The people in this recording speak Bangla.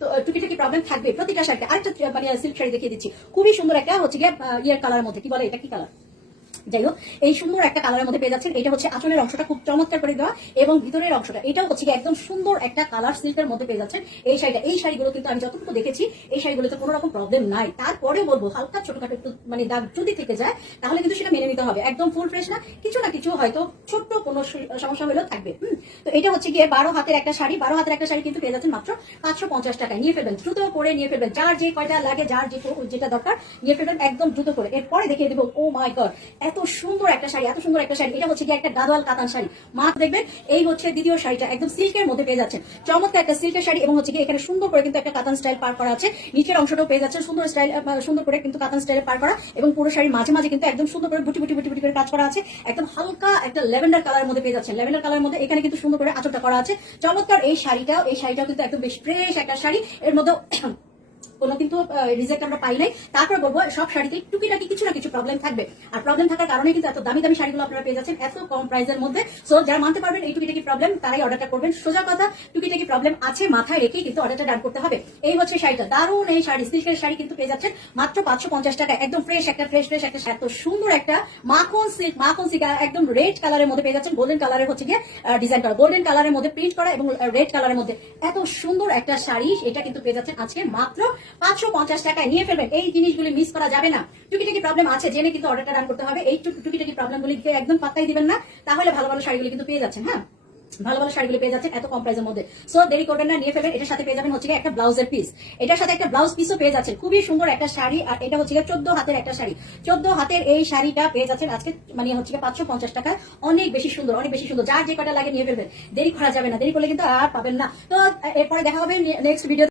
তো টুকিটাকি প্রবলেম থাকবে প্রতিটা শাড়িতে। আরেকটা মানে সিল্ক শাড়ি দেখিয়ে দিচ্ছি, খুবই সুন্দর একটা হচ্ছে গিয়ে ইয়ের কালারের মধ্যে, কি বলে এটা, কি কালার, যাই হোক এই সুন্দর একটা কালারের মধ্যে পেয়ে যাচ্ছেন। এটা হচ্ছে আঁচলের অংশটা খুব চমৎকার করে দেওয়া এবং ভিতরের অংশটা এটাও হচ্ছে একদম সুন্দর একটা কালার সিল্কের মধ্যে পেয়ে যাচ্ছেন এই শাড়িটা। এই শাড়িগুলো কিন্তু আমি যতটুকু দেখেছি এই শাড়িগুলোতে কোনো রকম প্রবলেম নাই। তারপরেও বলবো হালকা ছোটখাটো একটু মানে দাগ যদি থেকে যায় তাহলে কিন্তু সেটা মেনে নিতে হবে, একদম ফুল ফ্রেশ না, কিছু না কিছু হয়তো ছোট্ট কোনো সমস্যা হলেও থাকবে। তো এটা হচ্ছে গিয়ে 12 হাতের একটা শাড়ি, 12 হাতের একটা শাড়ি কিন্তু পেয়ে যাচ্ছেন মাত্র 550 টাকায়। নিয়ে ফেলবেন, দ্রুত করে নিয়ে ফেলবেন, যার যে কয়টা লাগে, যার যেটা দরকার নিয়ে ফেলবেন একদম দ্রুত করে। এরপরে দেখিয়ে দেবো, ও মাই গড, এত সুন্দর একটা শাড়ি, এত সুন্দর একটা শাড়ি। এটা হচ্ছে কি একটা গাদোয়াল কাতান শাড়ি, মাত্র দেখবেন এই হচ্ছে দ্বিতীয় শাড়িটা, একদম সিল্কের মধ্যে পেয়ে যাচ্ছেন, চমৎকার একটা সিল্কের শাড়ি এবং হচ্ছে কি এখানে সুন্দর করে কিন্তু একটা কাতান স্টাইল পার করা আছে, নিচের অংশটাও পেয়ে যাচ্ছেন সুন্দর স্টাইল, সুন্দর করে কিন্তু কাতান স্টাইলে পার করা এবং পুরো শাড়ির মাঝে মাঝে কিন্তু একদম সুন্দর করে বুটি বুটি বুটি বুটি করে কাজ করা আছে, একদম হালকা একটা ল্যাভেন্ডার কালারের মধ্যে পেয়ে যাচ্ছেন। ল্যাভেন্ডার কালারের মধ্যে এখানে কিন্তু সুন্দর করে আঁচলটা করা আছে, চমৎকার এই শাড়িটাও কিন্তু একদম বেশ ফ্রেশ একটা শাড়ি, এর মধ্যে কোনো কিন্তু রিজেক্ট আমরা পাই নাই। তারপর বলবো সব শাড়িতে টুকিটাকি কিছু না কিছু প্রবলেম থাকবে, আর প্রবলেম থাকার কারণে কিন্তু এত দামি দামি শাড়িগুলো আপনারা পেয়ে যাচ্ছেন এত কম প্রাইসের মধ্যে। সো যারা মানতে পারবেন এই টুকিটাকি প্রবলেম তারাই অর্ডারটা করবেন। সোজা কথা, টুকিটাকি প্রবলেম আছে মাথায় রেখে কিন্তু অর্ডারটা ডান করতে হবে। এই হচ্ছে শাড়িটা, দারুণ এই শাড়ি, সিল্কের শাড়ি কিন্তু পেয়ে যাচ্ছেন মাত্র 550 টাকা, একদম ফ্রেশ একটা এত সুন্দর একটা মাখন সিল্ক একদম রেড কালারের মধ্যে পেয়ে যাচ্ছেন, গোল্ডেন কালারের হচ্ছে গিয়ে ডিজাইন করা, গোল্ডেন কালারের মধ্যে প্রিন্ট করা এবং রেড কালারের মধ্যে এত সুন্দর একটা শাড়ি, এটা কিন্তু পেয়ে যাচ্ছেন আজকে মাত্র 550 টাকায়। নিয়ে ফেলবেন, এই জিনিসগুলি মিস করা যাবে না। টুকিটাকি প্রবলেম আছে জেনে কিন্তু অর্ডারটা রান করতে হবে, এই টুকিটাকি প্রবলেমগুলিকে একদম পাত্তাই দিবেন না, তাহলে ভালো ভালো শাড়িগুলি কিন্তু পেয়ে যাচ্ছেন। হ্যাঁ, ভালো ভালো শাড়িগুলি পেয়ে যাচ্ছেন এত কম প্রাইসের মধ্যে। সো দেরি করবেন না, নিয়ে ফেলবেন। এটার সাথে পেয়ে যাবেন হচ্ছে একটা ব্লাউজের পিস, এটার সাথে একটা ব্লাউজ পিসও পেয়ে যাচ্ছেন, খুবই সুন্দর একটা শাড়ি। আর এটা হচ্ছে 14 হাতের একটা শাড়ি, 14 হাতের এই শাড়িটা পেয়ে যাচ্ছেন আজকে মানে হচ্ছে 550 টাকা, অনেক বেশি সুন্দর, অনেক বেশি সুন্দর। যার যে কটা লাগে নিয়ে ফেলবেন, দেরি করা যাবে না, দেরি করলে কিন্তু আর পাবেন না। তো এরপরে দেখা হবে নেক্সট ভিডিও।